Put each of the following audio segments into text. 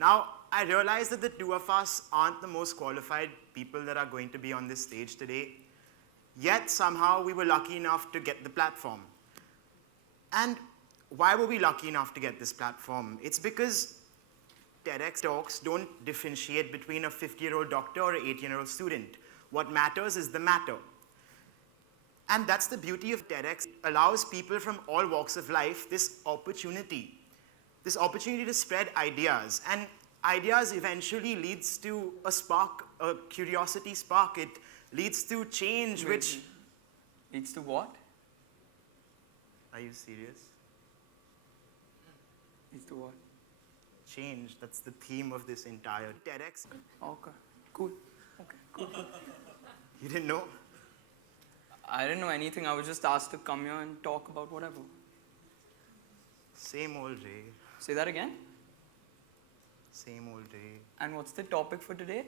Now, I realize that the two of us aren't the most qualified people that are going to be on this stage today, yet somehow we were lucky enough to get the platform. And why were we lucky enough to get this platform? It's because TEDx talks don't differentiate between a 50-year-old doctor or an 18-year-old student. What matters is the matter. And that's the beauty of TEDx. It allows people from all walks of life this opportunity to spread ideas. And ideas eventually leads to a spark, a curiosity spark. It leads to change, which... Leads to what? Are you serious? Leads to what? Change. That's the theme of this entire TEDx. Okay, cool. Okay, cool. You didn't know? I didn't know anything. I was just asked to come here and talk about whatever. Same old Ray. Say that again? Same old Ray. And what's the topic for today?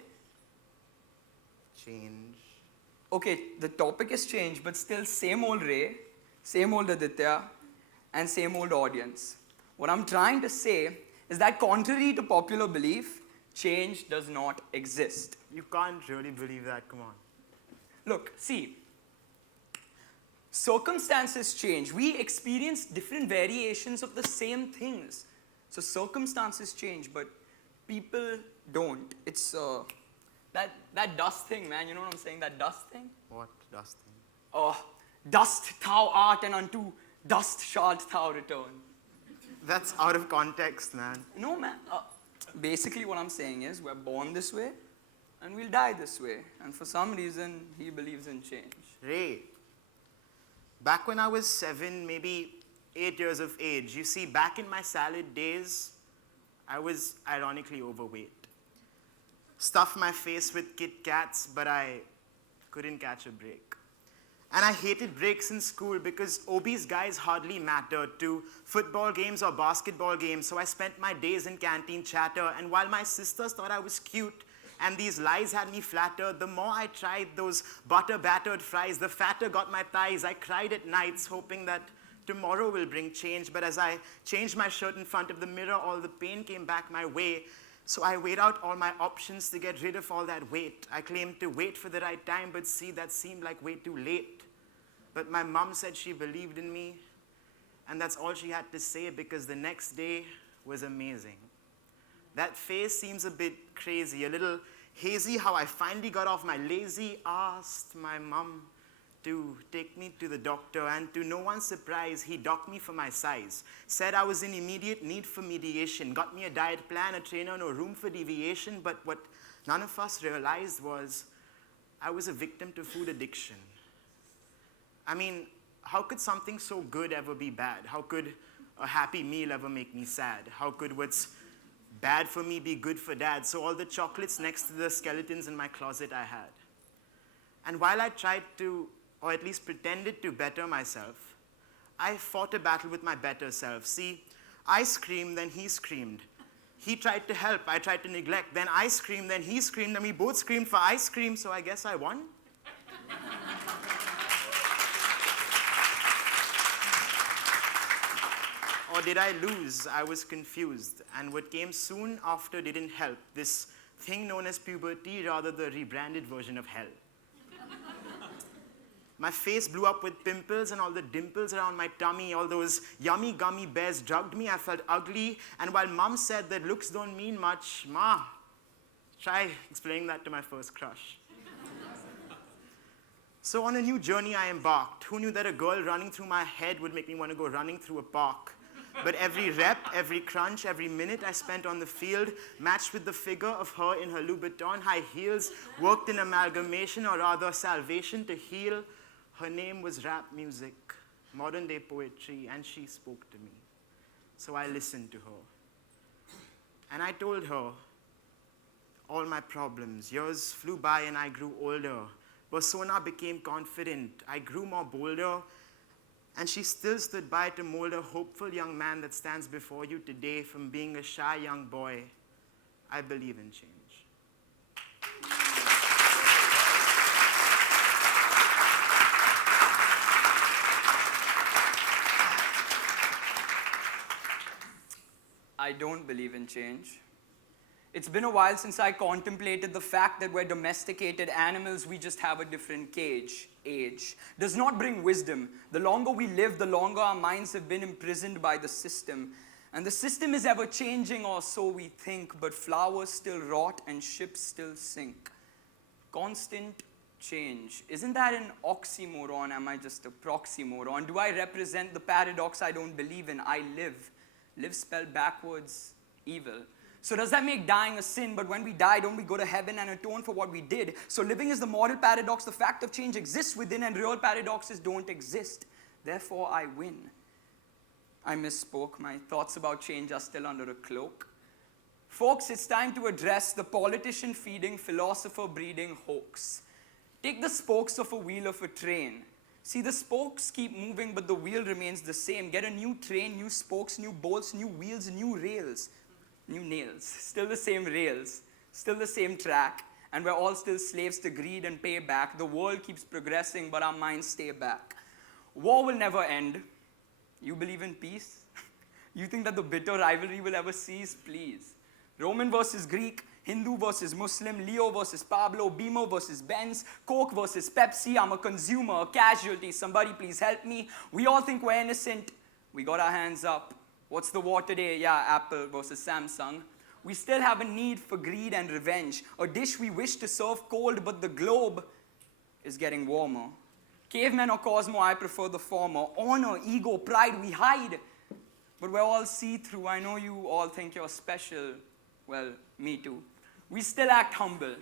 Change. Okay, the topic is change, but still same old Ray, same old Aditya, and same old audience. What I'm trying to say is that contrary to popular belief, change does not exist. You can't really believe that, come on. Look, see, circumstances change. We experience different variations of the same things. So circumstances change, but people don't. It's that dust thing, man. You know what I'm saying? That dust thing? What dust thing? Oh, dust thou art and unto dust shalt thou return. That's out of context, man. No, man. Basically what I'm saying is we're born this way and we'll die this way. And for some reason, he believes in change. Ray, back when I was 7, maybe 8 years of age, you see, back in my salad days, I was ironically overweight. Stuffed my face with Kit Kats, but I couldn't catch a break. And I hated breaks in school because obese guys hardly mattered to football games or basketball games, so I spent my days in canteen chatter, and while my sisters thought I was cute and these lies had me flattered, the more I tried those butter-battered fries, the fatter got my thighs. I cried at nights hoping that tomorrow will bring change, but as I changed my shirt in front of the mirror, all the pain came back my way. So I weighed out all my options to get rid of all that weight. I claimed to wait for the right time, but see, that seemed like way too late. But my mom said she believed in me, and that's all she had to say because the next day was amazing. That phase seems a bit crazy, a little hazy, how I finally got off my lazy, asked my mom to take me to the doctor, and to no one's surprise, he docked me for my size. Said I was in immediate need for mediation, got me a diet plan, a trainer, no room for deviation, but what none of us realized was I was a victim to food addiction. I mean, how could something so good ever be bad? How could a happy meal ever make me sad? How could what's bad for me be good for dad? So all the chocolates next to the skeletons in my closet I had. And while I tried to, or at least pretended to better myself, I fought a battle with my better self. See, I screamed, then he screamed. He tried to help, I tried to neglect. Then I screamed, then he screamed, and we both screamed for ice cream, so I guess I won. Or did I lose? I was confused. And what came soon after didn't help. This thing known as puberty, rather the rebranded version of hell. My face blew up with pimples and all the dimples around my tummy, all those yummy gummy bears drugged me. I felt ugly. And while mom said that looks don't mean much, ma, try explaining that to my first crush. So on a new journey I embarked. Who knew that a girl running through my head would make me want to go running through a park? But every rep, every crunch, every minute I spent on the field matched with the figure of her in her Louboutin high heels, worked in amalgamation, or rather salvation to heal. Her name was rap music, modern day poetry, and she spoke to me. So I listened to her. And I told her all my problems. Years flew by and I grew older. Persona became confident. I grew more bolder. And she still stood by to mold a hopeful young man that stands before you today. From being a shy young boy, I believe in change. I don't believe in change. It's been a while since I contemplated the fact that we're domesticated animals, we just have a different cage. Age does not bring wisdom. The longer we live, the longer our minds have been imprisoned by the system. And the system is ever changing, or so we think, but flowers still rot and ships still sink. Constant change. Isn't that an oxymoron? Am I just a proxymoron? Do I represent the paradox I don't believe in? I live. Live spelled backwards, evil. So does that make dying a sin? But when we die, don't we go to heaven and atone for what we did? So living is the moral paradox. The fact of change exists within, and real paradoxes don't exist. Therefore, I win. I misspoke. My thoughts about change are still under a cloak. Folks, it's time to address the politician feeding, philosopher breeding hoax. Take the spokes of a wheel of a train. See, the spokes keep moving, but the wheel remains the same. Get a new train, new spokes, new bolts, new wheels, new rails. New nails, still the same rails, still the same track, and we're all still slaves to greed and payback. The world keeps progressing, but our minds stay back. War will never end. You believe in peace? You think that the bitter rivalry will ever cease? Please. Roman versus Greek, Hindu versus Muslim, Leo versus Pablo, Beamer versus Benz, Coke versus Pepsi. I'm a consumer, a casualty. Somebody please help me. We all think we're innocent. We got our hands up. What's the war today? Yeah, Apple versus Samsung. We still have a need for greed and revenge. A dish we wish to serve cold, but the globe is getting warmer. Cavemen or Cosmo, I prefer the former. Honor, ego, pride, we hide. But we're all see-through. I know you all think you're special. Well, me too. We still act humble.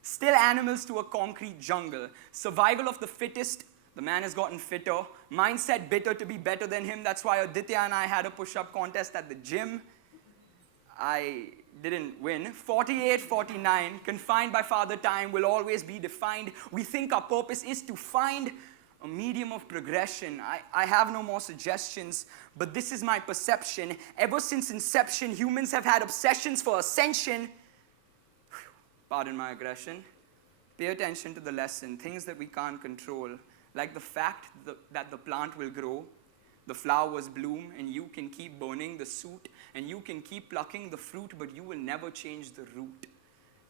Still animals to a concrete jungle. Survival of the fittest. The man has gotten fitter. Mindset bitter to be better than him. That's why Aditya and I had a push-up contest at the gym. I didn't win. 48, 49, confined by Father Time, will always be defined. We think our purpose is to find a medium of progression. I have no more suggestions, but this is my perception. Ever since inception, humans have had obsessions for ascension. Pardon my aggression. Pay attention to the lesson, things that we can't control. Like the fact that the plant will grow, the flowers bloom, and you can keep burning the suit, and you can keep plucking the fruit, but you will never change the root.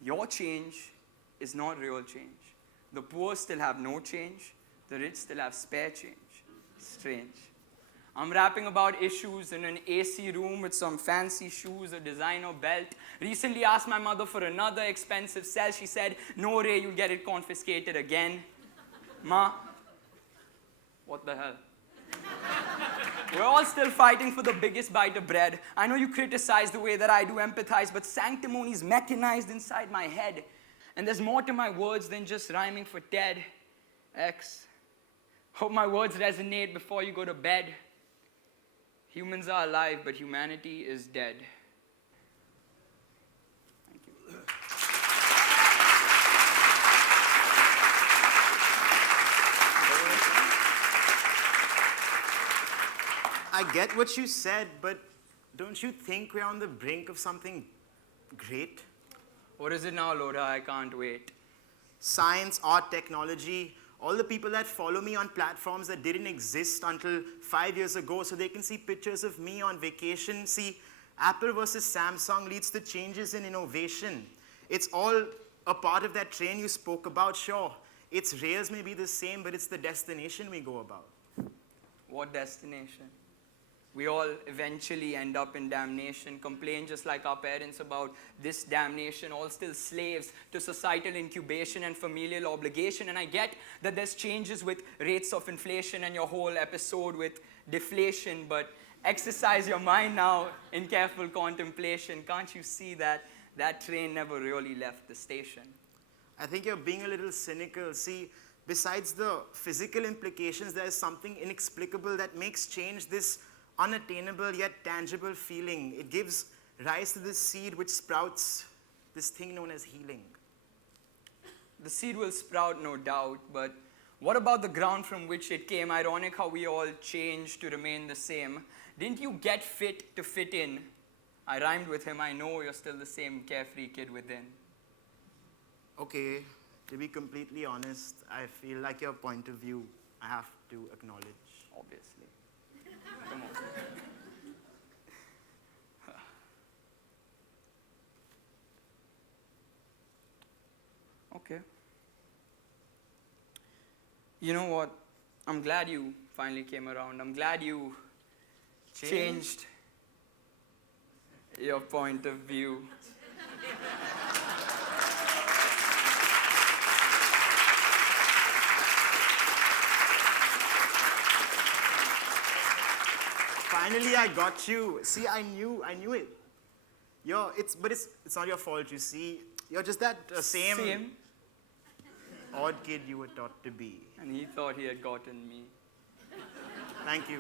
Your change is not real change. The poor still have no change. The rich still have spare change. Strange. I'm rapping about issues in an AC room with some fancy shoes, a designer belt. Recently asked my mother for another expensive cell. She said, "No, Ray, you'll get it confiscated again." Ma, what the hell? We're all still fighting for the biggest bite of bread. I know you criticize the way that I do empathize, but sanctimony is mechanized inside my head. And there's more to my words than just rhyming for TEDx. Hope my words resonate before you go to bed. Humans are alive, but humanity is dead. Thank you. I get what you said, but don't you think we're on the brink of something great? What is it now, Lodha? I can't wait. Science, art, technology, all the people that follow me on platforms that didn't exist until 5 years ago, so they can see pictures of me on vacation. See, Apple versus Samsung leads to changes in innovation. It's all a part of that train you spoke about, sure. Its rails may be the same, but it's the destination we go about. What destination? We all eventually end up in damnation, complain just like our parents about this damnation, all still slaves to societal incubation and familial obligation. And I get that there's changes with rates of inflation and your whole episode with deflation, but exercise your mind now in careful contemplation. Can't you see that that train never really left the station? I think you're being a little cynical. See, besides the physical implications, there is something inexplicable that makes change this unattainable yet tangible feeling. It gives rise to this seed which sprouts this thing known as healing. The seed will sprout, no doubt, but what about the ground from which it came? Ironic how we all change to remain the same. Didn't you get fit to fit in? I rhymed with him. I know you're still the same carefree kid within. Okay, to be completely honest, I feel like your point of view I have to acknowledge. Obviously. Come on. Okay. You know what? I'm glad you finally came around. I'm glad you changed your point of view. Finally, I got you. See, I knew it. It's not your fault. You see, you're just that same odd kid you were taught to be. And he thought he had gotten me. Thank you.